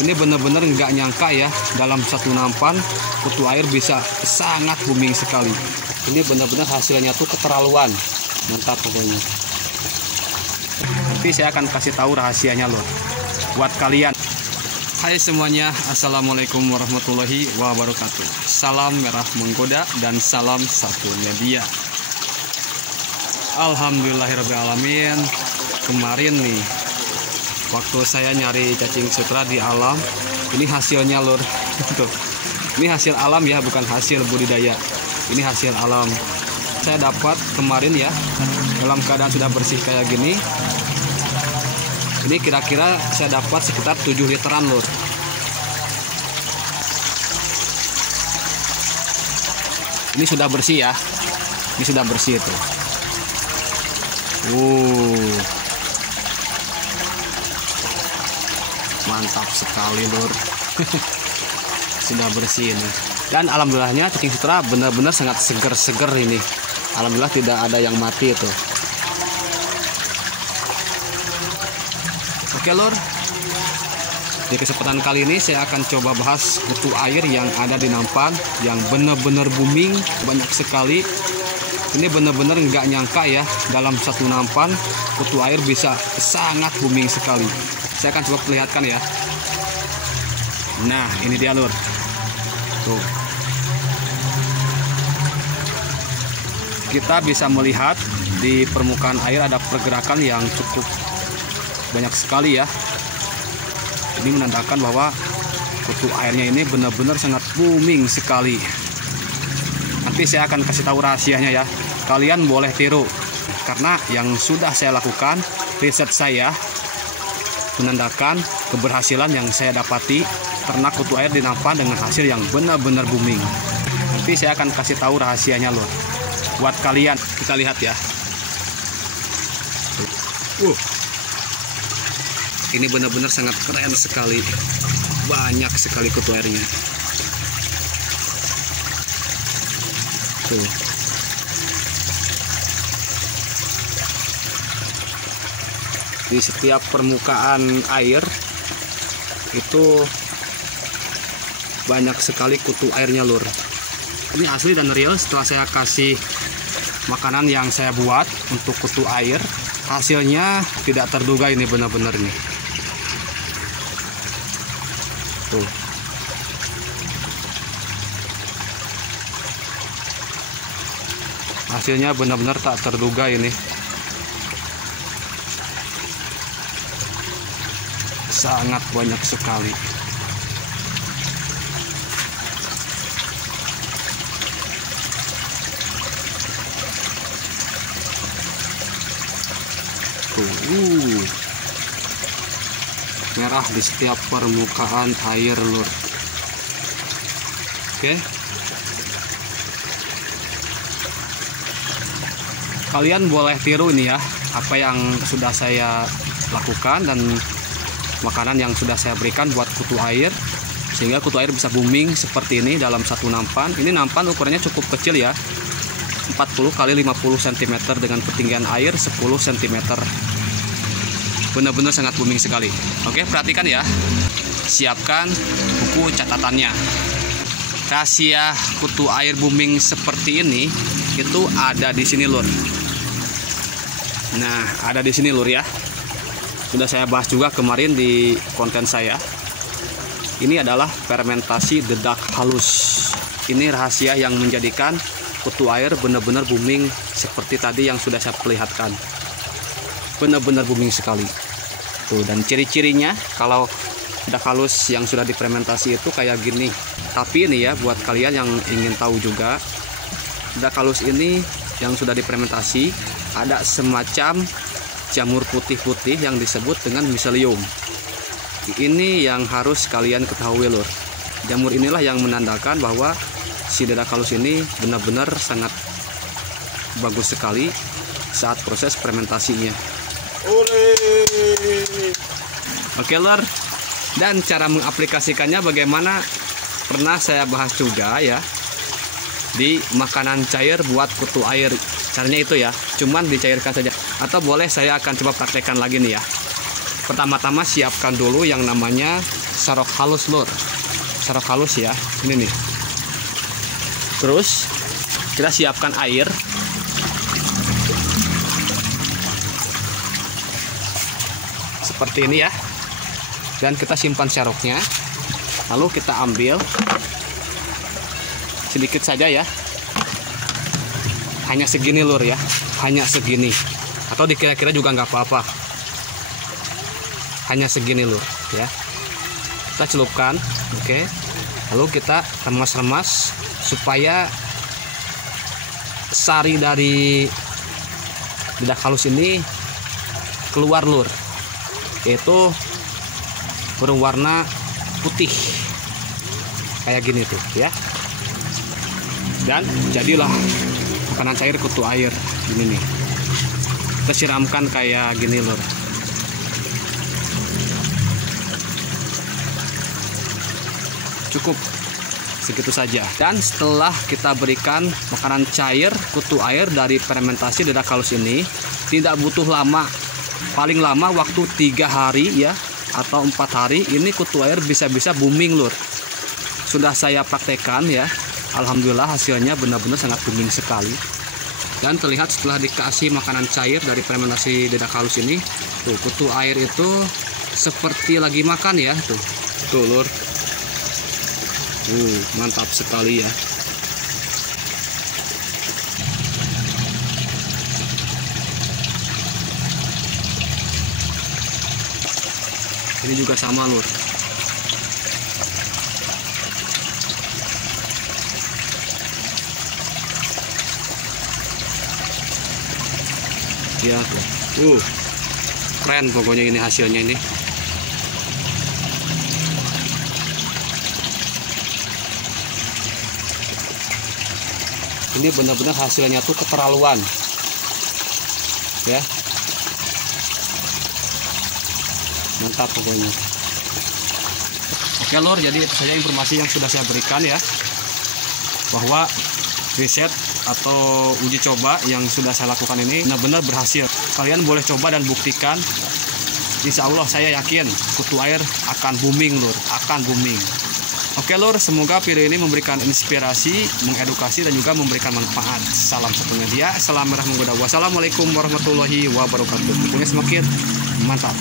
Ini benar-benar nggak nyangka ya, dalam satu nampan kutu air bisa sangat booming sekali. Ini benar-benar hasilnya tuh keterlaluan, mantap pokoknya. Nanti saya akan kasih tahu rahasianya loh buat kalian. Hai semuanya, assalamualaikum warahmatullahi wabarakatuh. Salam merah menggoda dan salam satu media. Alhamdulillahirrahmanirrahim. Kemarin nih, waktu saya nyari cacing sutra di alam, ini hasilnya lur. Tuh. Ini hasil alam ya, bukan hasil budidaya. Ini hasil alam. Saya dapat kemarin ya, dalam keadaan sudah bersih kayak gini. Ini kira-kira saya dapat sekitar 7 literan lur. Ini sudah bersih ya. Ini sudah bersih tuh. Mantap sekali lur. Sudah bersih ini. Dan alhamdulillahnya cacing sutra benar-benar sangat seger-seger ini. Alhamdulillah tidak ada yang mati itu. Oke lur, di kesempatan kali ini saya akan coba bahas kutu air yang ada di nampan yang benar-benar booming, banyak sekali. Ini benar-benar nggak nyangka ya, dalam satu nampan kutu air bisa sangat booming sekali. Saya akan coba perlihatkan ya. Nah, ini dia lur. Tuh. Kita bisa melihat di permukaan air ada pergerakan yang cukup banyak sekali ya. Ini menandakan bahwa kutu airnya ini benar-benar sangat booming sekali. Nanti saya akan kasih tahu rahasianya ya. Kalian boleh tiru, karena yang sudah saya lakukan, riset saya menandakan keberhasilan yang saya dapati ternak kutu air di nampan dengan hasil yang benar-benar booming. Nanti saya akan kasih tahu rahasianya loh buat kalian. Kita lihat ya. Ini benar-benar sangat keren sekali. Banyak sekali kutu airnya. Tuh. Di setiap permukaan air itu banyak sekali kutu airnya lur. Ini asli dan real. Setelah saya kasih makanan yang saya buat untuk kutu air, hasilnya tidak terduga. Ini benar-benar nih. Tuh. Hasilnya benar-benar tak terduga ini. Sangat banyak sekali. Merah di setiap permukaan air lur. Oke. Kalian boleh tiru ini ya, apa yang sudah saya lakukan dan makanan yang sudah saya berikan buat kutu air, sehingga kutu air bisa booming seperti ini dalam satu nampan. Ini nampan ukurannya cukup kecil ya, 40 x 50 cm dengan ketinggian air 10 cm. Benar-benar sangat booming sekali. Oke, perhatikan ya. Siapkan buku catatannya. Rahasia kutu air booming seperti ini itu ada di sini lur. Nah, ada di sini lur ya. Sudah saya bahas juga kemarin di konten saya. Ini adalah fermentasi dedak halus. Ini rahasia yang menjadikan kutu air benar-benar booming seperti tadi yang sudah saya perlihatkan. Benar-benar booming sekali. Tuh, dan ciri-cirinya kalau dedak halus yang sudah difermentasi itu kayak gini. Tapi ini ya, buat kalian yang ingin tahu juga, dedak halus ini yang sudah difermentasi ada semacam jamur putih-putih yang disebut dengan miselium. Ini yang harus kalian ketahui lur. Jamur inilah yang menandakan bahwa si dedak halus ini benar-benar sangat bagus sekali saat proses fermentasinya. Oke lur. Dan cara mengaplikasikannya bagaimana pernah saya bahas juga ya di makanan cair buat kutu air. Caranya itu ya, cuman dicairkan saja. Atau boleh saya akan coba praktekkan lagi nih ya. Pertama-tama siapkan dulu yang namanya serok halus lur, serok halus ya, ini nih. Terus kita siapkan air. Seperti ini ya. Dan kita simpan seroknya. Lalu kita ambil sedikit saja ya. Hanya segini lur ya, hanya segini. Atau dikira-kira juga nggak apa-apa. Hanya segini lur ya. Kita celupkan, oke. Lalu kita remas-remas supaya sari dari dedak halus ini keluar lur, yaitu berwarna putih kayak gini tuh ya. Dan jadilah makanan cair kutu air ini nih. Kita siramkan kayak gini lur. Cukup segitu saja. Dan setelah kita berikan makanan cair kutu air dari fermentasi dedak halus ini, tidak butuh lama, paling lama waktu 3 hari ya, atau 4 hari ini kutu air bisa-bisa booming lur. Sudah saya praktekkan ya, alhamdulillah hasilnya benar-benar sangat booming sekali. Dan terlihat setelah dikasih makanan cair dari fermentasi dedak halus ini, tuh kutu air itu seperti lagi makan ya, tuh lur. Mantap sekali ya. Ini juga sama lur. Ya tuh. Keren pokoknya ini hasilnya ini. Ini benar-benar hasilnya tuh keterlaluan ya, mantap pokoknya. Oke lur, jadi itu saja informasi yang sudah saya berikan ya, bahwa riset atau uji coba yang sudah saya lakukan ini benar-benar berhasil. Kalian boleh coba dan buktikan. Insya Allah saya yakin kutu air akan booming lur, akan booming. Oke lur, semoga video ini memberikan inspirasi, mengedukasi, dan juga memberikan manfaat. Salam satu media, salam merah menggoda. Wassalamualaikum warahmatullahi wabarakatuh. Pokoknya semakin mantap.